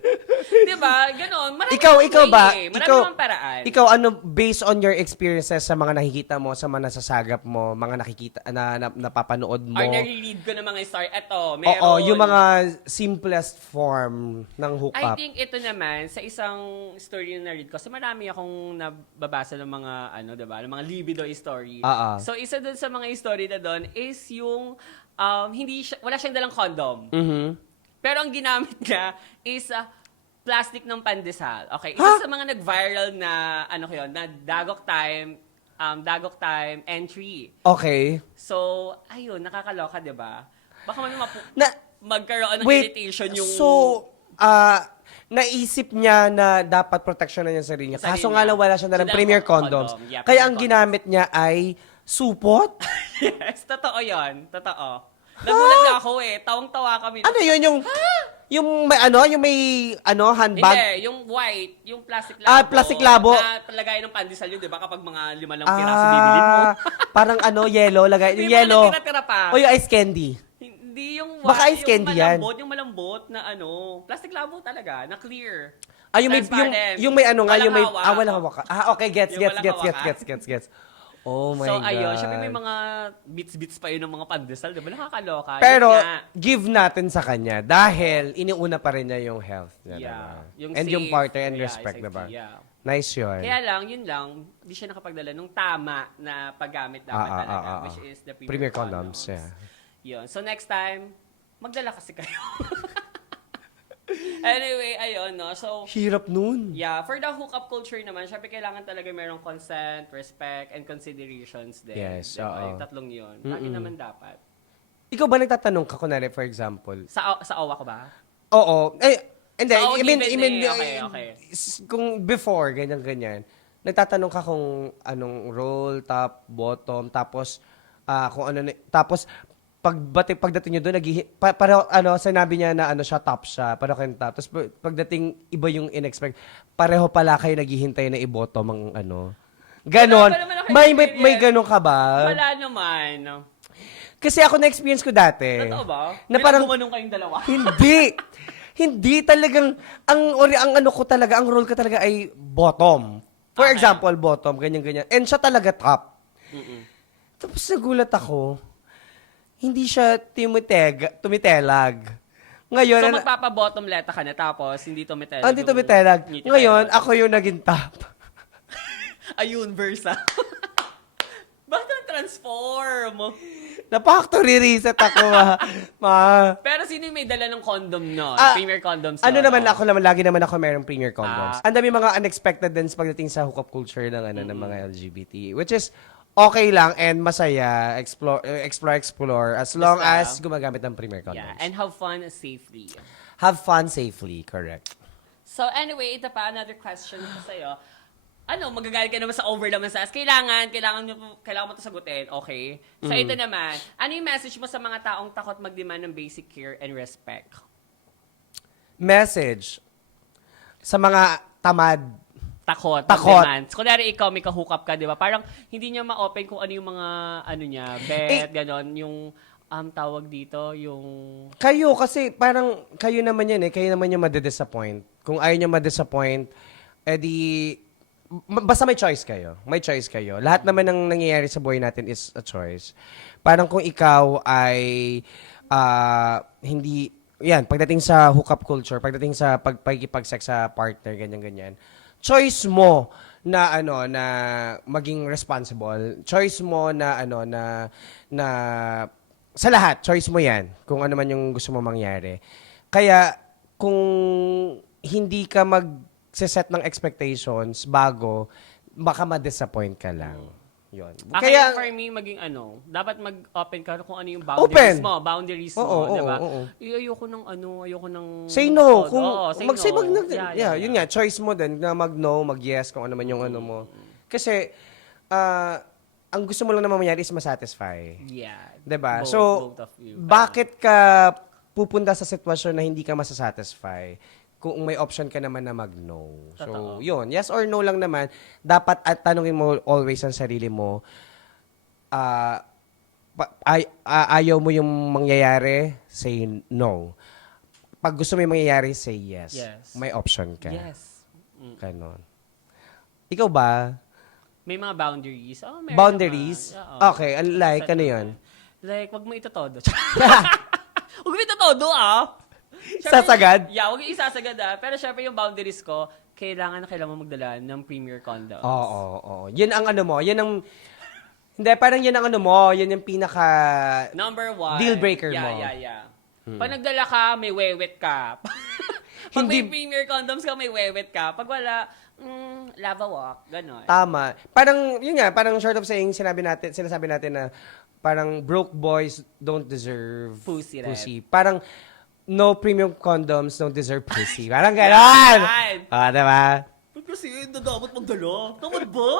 Diba? Ganon. Marami Ikaw namang ba? way eh. Marami namang paraan. Ikaw, based on your experiences sa mga nakikita mo, sa mga nasasagap mo, mga nakikita, na napapanood mo. Or nare-read ko ng mga story. Eto, meron. Oo, yung mga simplest form ng I hookup. think ito naman, sa isang story na na-read ko, so marami akong nababasa ng mga, diba, ng mga libido story. So, isa dun sa mga story na dun is yung, wala siyang dalang condom. Mhm. Pero ang ginamit niya is plastic ng pandesal. Okay, isa sa mga nag-viral na, na Dagok Time entry. Okay. So, ayun, nakakaloka, diba? Baka magkaroon ng Wait, irritation yung... So, naisip niya na dapat protection na niya sa sarili niya. Sarili Kaso nga niya. lang wala siya na ng So, premier condom. condoms. Yeah, Kaya premier ang condoms. ginamit niya ay supot? Yes, totoo yun. Totoo. Nagulat na ako Tawang-tawa kami. Ano yun? Yung may handbag? Hindi, yung white, yung plastic labo. Plastic labo. Na palagay ng pandesal yun, di ba? Kapag mga 5 lang piraso bibilin mo. Parang yellow, lagay. May Yung mga yellow. natira-tira pa. O yung ice candy. Hindi yung Baka ice candy yan. Yung malambot na plastic labo talaga, na clear. Yung Transparent. may Walang hawak. walang hawak. Okay, gets. Yung walang Gets. Oh my God. So, ayun, syempre may mga bits-bits pa yun ng mga pandesal, di ba? Nakakaloka. Pero, Yun nga. give natin sa kanya dahil iniuna pa rin niya yung health niya. Yeah. Diba? And yung safe, partner and yeah, respect, safety, diba? yeah. Nice yun. Kaya lang, yun lang, hindi siya nakapagdala nung tama na paggamit dapat talaga, which is the Premier condoms, yeah. Yun. So, next time, magdala kasi kayo. Anyway, ayun, no? So, Hirap nun. yeah, for the hookup culture naman, syempre kailangan talaga merong consent, respect, and considerations din. Yes, diba? oo. Yung tatlong yun. Lagi naman dapat. Ikaw ba nagtatanong ka, kunwari, for example? Sa OWA ko ba? Oo. Hindi. Oo, I mean, given okay. Kung before, ganyan. Nagtatanong ka kung anong role, top, bottom, tapos, kung ano, tapos, pagdating nyo doon, pareho, sinabi niya na siya, top siya, pareho kayong top. Tapos pagdating, iba yung in-expect, pareho pala kayo naghihintay na i-bottom ang Ganon. Wala pa naman ako May experience. ganon ka ba? Wala naman. Kasi ako na-experience ko dati. Totoo ba? Na May parang, nagbumanong kayong dalawa? hindi. Hindi talagang, ang role ko talaga ay bottom. For Okay. example, bottom, ganyan-ganyan. And siya talaga top. Tapos nagulat ako, hindi siya tumitelag. Ngayon, So, magpapa-bottom leta ka na tapos hindi tumitelag. hindi tumitelag. Ngayon, ako yung naging top. Ayun, versa. Bakit naman nag-transform. Na-factory reset ako, ma. Pero sino yung may dala ng condom no? Ah, Premier condoms Ano yun, naman no? ako naman, lagi naman ako mayroong premier condoms. Ah. Ang dami mga unexpected din pagdating sa hookup culture ng ng mga LGBT, which is okay lang and masaya, explore as long Basta- as gumagamit ng premier condoms. Yeah, and have fun safely. Have fun safely, correct. So anyway, ito pa, another question ko sa'yo. Magagalit ka naman sa over naman sa kailangan mo ito sagutin, okay? So ito naman, ano yung message mo sa mga taong takot mag-demand ng basic care and respect? Message sa mga tamad. Takot. Takot. Mag-demand. So, kunwari ikaw, may kahook-up ka, di ba? Parang hindi niya ma-open kung ano yung mga, bet, ganon, yung, tawag dito, yung... Kayo, kasi parang kayo naman yan kayo naman yung madidisappoint. Kung ayaw nyo madisappoint, edi, basta may choice kayo. May choice kayo. Lahat naman ng nangyayari sa buhay natin is a choice. Parang kung ikaw ay hindi, yan, pagdating sa hookup culture, pagdating sa pagkikipag-sex sa partner, ganyan-ganyan, choice mo na na maging responsible. Choice mo na na sa lahat, choice mo 'yan kung ano man yung gusto mo mangyari. Kaya kung hindi ka mag-set ng expectations bago, baka ma-disappoint ka lang. Yun. Kaya for me, maging dapat mag-open ka kung ano yung boundaries mo. Boundaries mo, di ba? Ayoko ng... Say no. todo. Kung Say mag-say no. yeah, yun nga, choice mo din na mag-no, mag-yes, kung ano man yung mo. Kasi, ang gusto mo lang naman mangyari is masatisfy. Yeah. Diba? Both- So, both of you. bakit ka pupunta sa sitwasyon na hindi ka masasatisfy kung may option ka naman na mag-no? So, Totoo. yun. Yes or no lang naman. Dapat at tanungin mo always ang sarili mo, ayaw mo yung mangyayari, say no. Pag gusto mo yung mangyayari, say yes. Yes. May option ka. Yes. Ganon. Ikaw ba? May mga boundaries. Oh, meron Boundaries? naman. Oo. Okay. Like, ano yun? Like, wag mo ito todo. Wag mo ito todo, Sasagad? Yeah, wag yung isasagad, Pero syempre yung boundaries ko, kailangan mo magdala ng premier condoms. Oo. Yan ang mo. Yan ang... Hindi, parang yan ang mo. Yan yung pinaka... Number 1. Deal breaker mo. Yeah. Pag nagdala ka, may wewet ka. Pag may Hindi- premier condoms ka, may wewet ka. Pag wala, lava walk. Ganon. Tama. Parang, yun nga, parang short of saying, sinasabi natin na parang broke boys don't deserve Pussy, right? Parang no premium condoms don't deserve pussy. Parang gano'n! Yan. Diba? Ba't kasi dapat magdala? Tamad ba?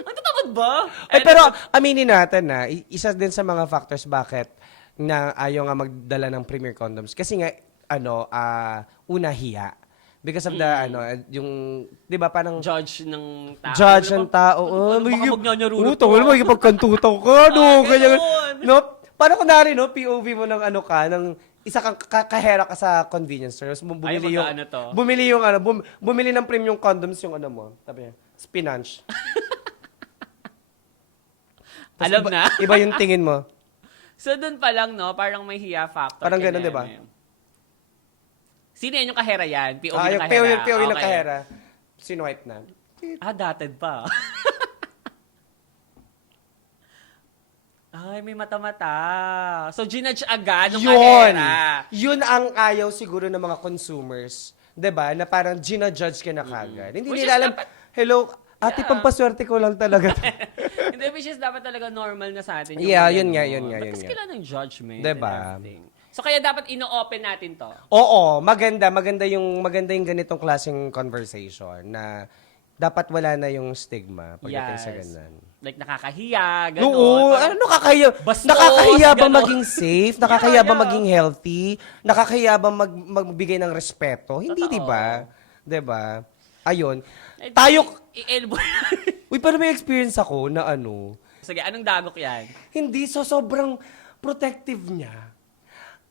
Ano tamad ba? Pero aminin natin na, isa din sa mga factors bakit na ayaw nga magdala ng premier condoms. Kasi nga, una, hiya. Because of the, yung, di ba, parang Judge ng tao. judge ng tao. Baka magnanyarunot Puto, wala mo, ipagkantutaw ka, no? Ganyan. ganun. No? Parang kunwari, no, POV mo ng ng isa kang kahera ka sa convenience store. Tapos bumili Ay, yung, magkano to? bumili yung, bumili ng premium condoms yung mo. Sabi niya, spinach. Tapos Alam na. Iba yung tingin mo. So, dun pa lang, no? Parang may hiya factor. Parang ganun, Kanya, di ba? Sino yan yung kahera yan? POV Yung ng kahera? POV ng Okay. kahera. Sinuwipe na. Dated pa. Ay, may mata-mata. So, ginudge agad ng Yun. kahera. Yun ang ayaw siguro ng mga consumers. 'Di ba? Na parang gina-judge ka na kagad. Hindi Which nila is alam, dapat- hello, ate, pampaswerte ko lang talaga. Hindi, which is dapat talaga normal na sa atin. Yeah, mga yun nga, ganun. yun nga, Ba't yun kasi nga. kailangan ng judgment Diba? and everything? So, kaya dapat ino-open natin to. Oo, maganda yung ganitong klaseng conversation na dapat wala na yung stigma pagdating sa ganun. Like, nakakahiya, gano'n. Oo, Parang- nakakahiya? Bastos, Nakakahiya ba ganon. maging safe? Nakakahiya ba Yeah. maging healthy? Nakakahiya ba magbigay ng respeto? Hindi, Totoo. di ba? Di ba? Ayun. Eh, Tayo, I-elbow. uy, pero may experience ako na Sige, anong dagok yan? hindi sobrang protective niya.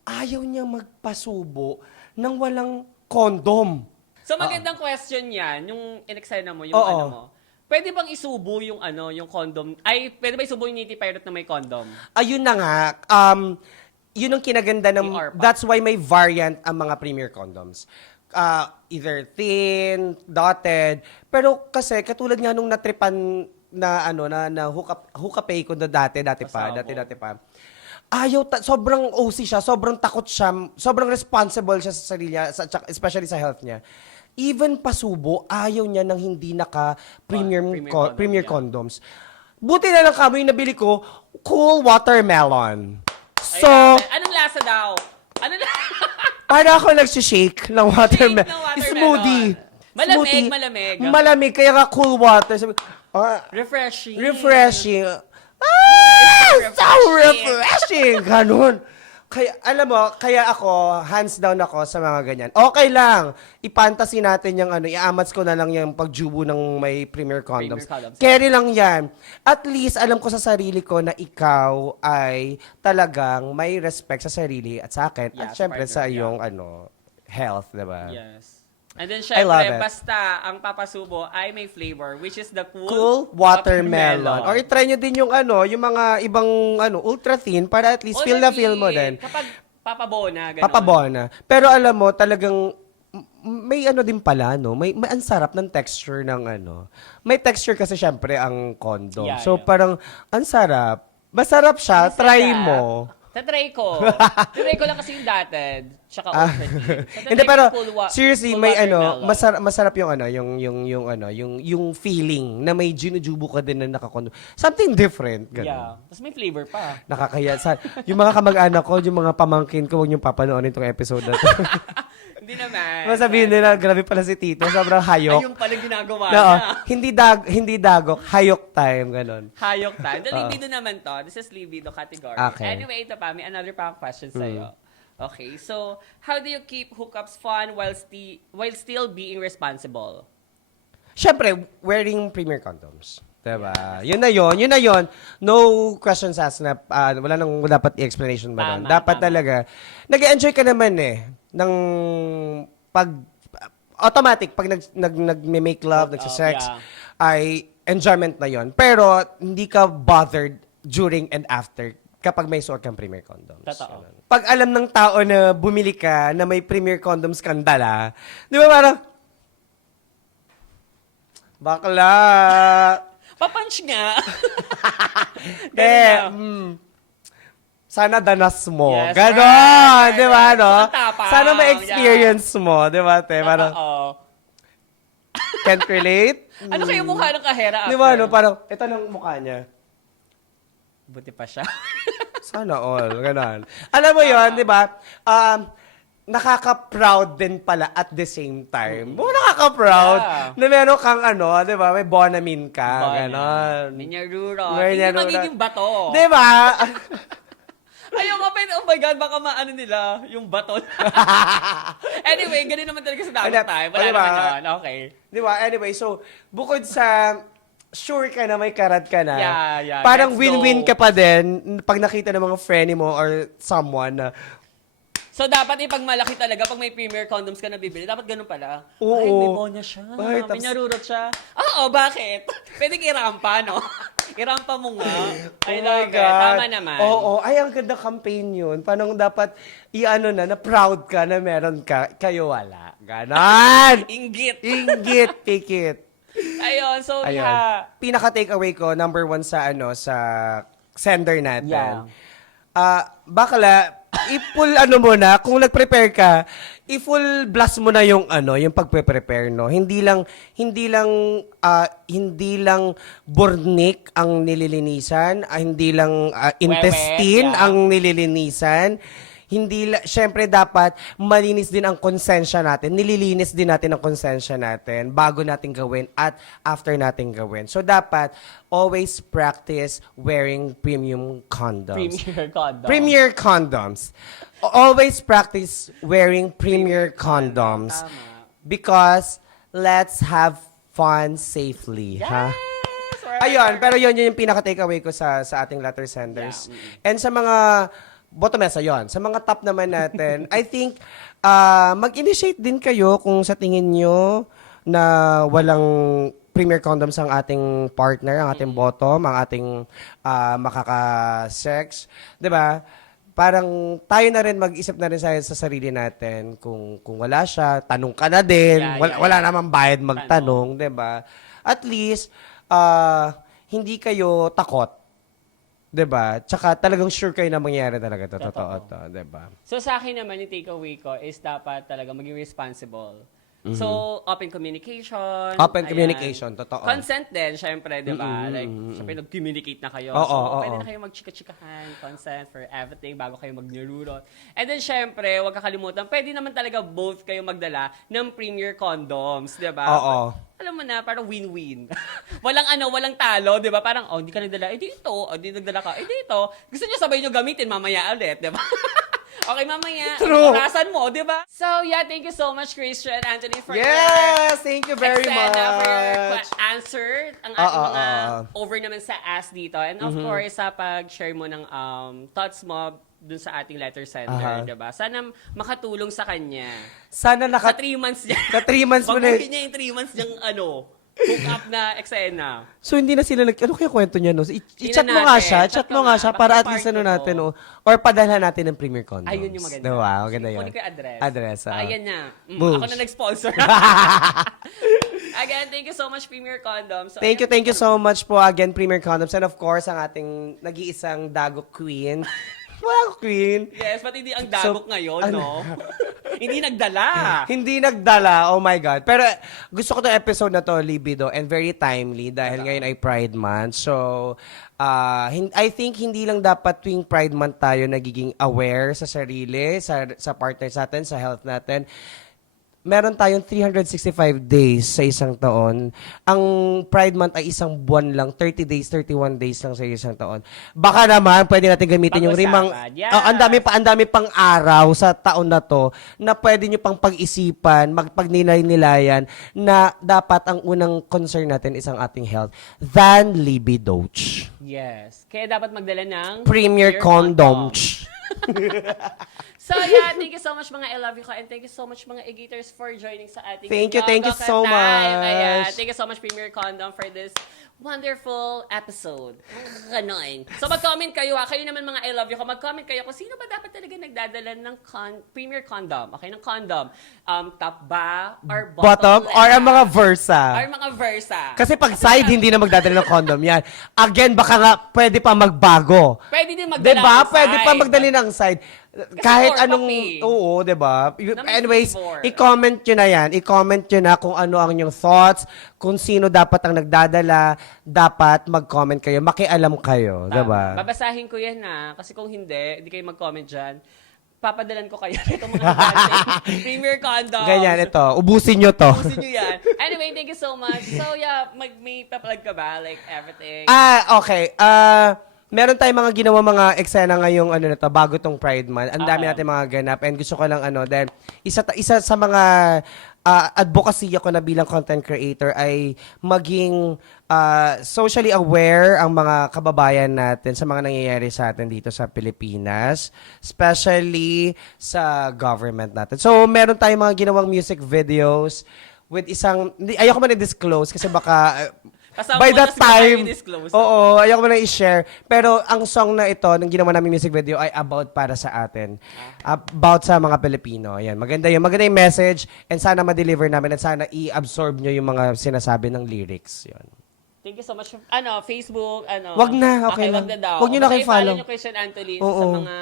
Ayaw niya magpasubo ng walang condom. So, magandang question yan. Yung in-excited mo, yung Oo. mo. Pwede bang isubo yung yung condom? Ay, pwede ba isubo yung Nitty Pirate na may condom? Ayun na nga, yun ang kinaganda ng, Yung RPA. that's why may variant ang mga premier condoms. Either thin, dotted, pero kasi katulad nga nung natripan hookapay ko na dati pa. Pasabog. Sobrang OC siya, sobrang takot siya, sobrang responsible siya sa sarili niya, especially sa health niya. Even pasubo, ayaw niya ng hindi premier condoms. Buti na lang kamo yung nabili ko, cool watermelon. So, Anong lasa daw? Anong para ako nagsishake ng watermelon. ng watermelon. Smoothie. Malamig. Malamig, kaya ka cool water. Refreshing. Refreshing. So refreshing! Ganun. Kaya, alam mo, ako, hands down ako sa mga ganyan. Okay lang, ipantasy natin yung iamats ko na lang yung pagjubo ng may premier condoms. Carry lang yan. At least, alam ko sa sarili ko na ikaw ay talagang may respect sa sarili at sa akin. Yeah, at syempre partner, sa iyong health, diba? Yes. And then, I love syempre, it. basta ang papasubo ay may flavor, which is the Cool watermelon. Or i-try nyo din yung yung mga ibang ultra thin para at least feel na feel mo din. Kapag papabona, gano'n. Papabona. Pero alam mo, talagang may din pala, no? May ang sarap ng texture ng May texture kasi syempre ang condom. Yeah, so yeah. parang ang sarap. Masarap siya, try Masarap. mo. Tatry ko. Tatry ko lang kasi yung dated. Tsaka ultra thin. So, Hindi, tatry pero ko full seriously, full may watermelon. masarap yung yung feeling na may ginujubo ka din na nakakondom. Something different, ganun. Yeah. Tapos may flavor pa. Nakakaya. Yung mga kamag-anak ko, yung mga pamangkin ko, huwag niyong papanoorin itong episode na to. Hindi naman. Masabihin nila, grabe pala si Tito, sobrang hayok. Ay, yung pala ginagawa Oo, na. hindi dagok, hayok time, ganun. Hayok tayo. The libido naman to. This is libido category. Okay. Anyway, ito pa. May another pa question sa'yo. Okay. So, how do you keep hookups fun while still being responsible? Siyempre, wearing premier condoms. Diba? Yun na yun. No questions asked na, wala nang dapat i-explanation ba doon. Tama, Dapat tama. talaga, nag-enjoy ka naman ng automatic, pag nag-make love, nagsisex, yeah. ay enjoyment na yon. Pero, hindi ka bothered during and after kapag may suot kang premier condoms. Totoo. Ganun. Pag alam ng tao na bumili ka na may premier condoms kang dala, di ba parang, bakla. Papunch nga. Sana danas mo. Yes, Ganon, right. di ba, no? Ang tapang, Sana ma-experience mo, di ba, te? Parang, Oo. can't relate? Ano kayo mukha ng kahera after? Di ba, no? Parang, ito ng mukha niya. Buti pa siya. Sana all, ganon. Alam mo yon, di ba? Nakaka-proud din pala at the same time. Nakaka-proud Yeah. na meron kang di ba? May bonamin ka, ganon. Minyaruro. Minyaruro. Hindi magiging bato. Di ba? Ayoko pa, oh my God, baka maano nila, yung baton. Anyway, ganun naman talaga sa tamang time. Wala Diba? naman yun. Okay. Di ba? Anyway, so, bukod sa sure ka na may karat ka na, Yeah, parang let's win-win go. ka pa din pag nakita ng mga friend mo or someone na, So, dapat ipagmalaki talaga pag may premier condoms ka na bibili. Dapat ganun pala. Oo. Ay, may bonya siya. Ay, May nyarurot siya. Oo, bakit? Pwedeng irampa, no? Irampa mo nga. I oh my love it. God. Tama naman. Oo, ay, ang ganda campaign yun. Parang dapat, na proud ka na meron ka, kayo wala. Ganon! Inggit. Inggit, pikit. Ayun, so Ayun. yeah. Pinaka-takeaway ko, number one sa, sa sender Yeah. natin. Bakla, i-full muna, kung nag-prepare ka, i-full blast mo na yung yung pagpe-prepare, no. Hindi lang burnik ang nililinisan, hindi lang intestine yeah. ang nililinisan. Syempre dapat malinis din ang konsensya natin. Nililinis din natin ang konsensya natin bago natin gawin at after natin gawin. So dapat always practice wearing premium condoms. Premier condom. Premier condoms. Always practice wearing premier condoms. Tama. Because let's have fun safely. Ha? Ayun, pero yun yung pinaka-takeaway ko sa ating letter senders. Yeah. And sa mga bottomesa yon. Sa mga top naman natin, I think mag-initiate din kayo kung sa tingin nyo na walang premier condoms ang ating partner, ang ating bottom, ang ating makaka-sex. 'Di ba? Parang tayo na rin mag-isip na rin sa sarili natin kung wala siya, tanong ka na din. Yeah, Wala namang bayad magtanong, 'di ba? At least hindi kayo takot. 'Di ba? Tsaka talagang sure kayo na mangyayari talaga to. Totoo. Totoo to, 'di ba? So sa akin naman, yung takeaway ko is dapat talaga maging responsible. So, open communication. Open ayan. communication, totoo. Consent din, syempre, di ba? Like, syempre, nag-communicate na kayo. Oo, So, oo, pwede oo. na kayo mag-chika-chikahan, consent for everything bago kayo magnururot. And then, syempre, huwag kakalimutan, pwede naman talaga both kayo magdala ng premier condoms, di ba? Oo. Alam mo na, parang win-win. walang talo, di ba? Parang, hindi ka nagdala, dito. Di nagdala ka, dito. Gusto niyo sabay niyo gamitin, mamaya ulit, di ba? Okay, mamaya. True. Orasan mo, di ba? So, yeah, thank you so much, Christian Anthony, for Yes! Thank you very Exena, for your much. answer ang ating mga oo. over naman sa ask dito. And of course, sa pag-share mo ng thoughts mo dun sa ating letter sender, di ba? Sana makatulong sa kanya. Sana Sa 3 months niya. Sa 3 months mo na. Pag-uwi niya yung 3 months niyang hook up na eksena. So hindi na sila ano kaya kwento niya no? I-chat Tingnan mo nga natin. siya, Chat chat mo mo nga nga. siya Baka para at part least ano ko to. natin or padalhan natin ng premier condoms. Ayun yung maganda. Diba? Maganda yun. Kunin ko yung address. Address, Ayan na. Moves. Ako na nag-sponsor. Again, thank you so much, Premier Condoms. So, Thank ayan, you so much po again, Premier Condoms. And of course, ang ating nag-iisang Dago Queen. Dago Queen. Yes, but hindi ang dagok ngayon, no? Hindi nagdala. Hindi nagdala, oh my God. Pero gusto ko 'tong episode na to, Libido, and very timely dahil ngayon ay Pride Month. So, I think hindi lang dapat tuwing Pride Month tayo nagiging aware sa sarili, sa partners natin, sa health natin. Meron tayong 365 days sa isang taon. Ang Pride Month ay isang buwan lang, 30 days, 31 days lang sa isang taon. Baka naman, pwede natin gamitin yung rimang, Pag-usapan, yes. ang dami pang araw sa taon na to na pwede nyo pang pag-isipan, magpagnilay-nilayan na dapat ang unang concern natin is ang ating health than libidoch. Yes. Kaya dapat magdala ng Premier condoms. So yeah, thank you so much mga I love you ko and thank you so much mga Egators for joining sa ating Thank you Nyogok so Time. much. Ayan, thank you so much Premier Condom for this wonderful episode. Ganon. So mag-comment kayo kayo naman mga I love you ko, mag-comment kayo kung sino ba dapat talaga nagdadala ng Premier Condom. Okay, ng condom. Top ba or Bottom or ang mga versa. Or mga versa. Kasi pag side, hindi na magdadala ng condom yan. Again, baka nga pwede pa magbago. Pwede din magdala Diba? ng Pwede pa side. magdali ng side. Kahit or anong, papi. oo, diba? Na may Anyways, flavor. i-comment nyo na yan. I-comment nyo na kung ano ang inyong thoughts, kung sino dapat ang nagdadala, dapat mag-comment kayo, makialam kayo, Tama. diba? Babasahin ko yan kasi kung hindi kayo mag-comment dyan, papadalan ko kayo itong mga natin. Premier Condoms. Ganyan, ito. Ubusin nyo to. Pusin nyo yan. Anyway, thank you so much. So yeah, may papalag ka ba? Like everything? Okay. Meron tayong mga ginawa mga eksena ngayong ano na to, bago tong Pride Month. Ang dami natin mga ganap and gusto ko lang dahil isa sa mga advocacy ko na bilang content creator ay maging socially aware ang mga kababayan natin sa mga nangyayari sa atin dito sa Pilipinas, especially sa government natin. So, meron tayong mga ginawang music videos with ayoko man i-disclose kasi baka Kasama by mo that na siguro time, tayo i-disclose. oo, ayoko mo na i-share. Pero ang song na ito, nung ginawa namin music video, ay about para sa atin. About sa mga Pilipino. Ayan, maganda yun. Maganda yung message and sana ma-deliver namin at sana i-absorb nyo yung mga sinasabi ng lyrics. Yun. Thank you so much. Facebook, Wag na, okay lang. Wag na daw. Wag nyo na kayo follow. Yung Christian Anthony Oo. sa mga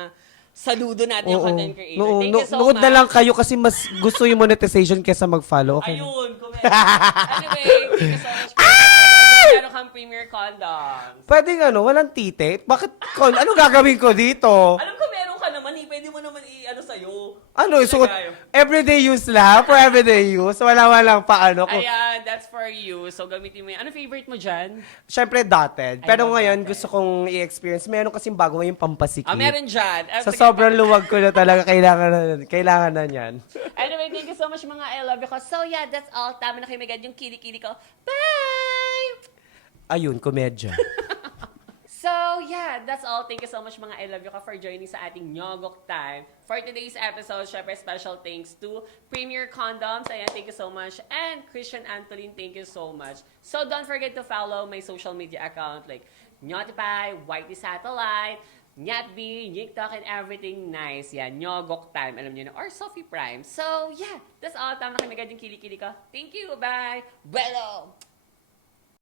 saludo natin yung content creator. Oo, Thank you so nood much. na lang kayo kasi mas gusto yung monetization kesa mag-follow. Okay. Ayun, comment. Anyway, thank you so much. Meron kang Premier Condoms. Pwede walang tite. Bakit? Ano gagawin ko dito? Alam ko meron ka naman pwede mo naman sa'yo. Suot, everyday use lang. For everyday use. Walang paano. Ayan, that's for you. So, gamitin mo yan. Ano favorite mo dyan? Siyempre dotted. Pero love ngayon, dotted. gusto kong i-experience. Meron kasing bago ngayong pampasikip. Meron dyan. Sa sobrang luwag ko na talaga, kailangan na yan. Anyway, thank you so much mga I love you ko. So yeah, that's all. Tama na kayo magad yung kili-kili ko. Bye! Ayun, komedya. So yeah, that's all. Thank you so much mga I love you ka for joining sa ating Nyogok Time. For today's episode, syempre special thanks to Premier Condoms. Ayan, thank you so much. And Christian Antolin, thank you so much. So don't forget to follow my social media account like Nyotify, Whitey Satellite, Nyatb, Nyiktok, and everything nice. Yan, Nyogok Time. Alam niyo na. Or Sophie Prime. So yeah, that's all. Tama na kayo magad yung kili-kili ko. Thank you. Bye. Bello!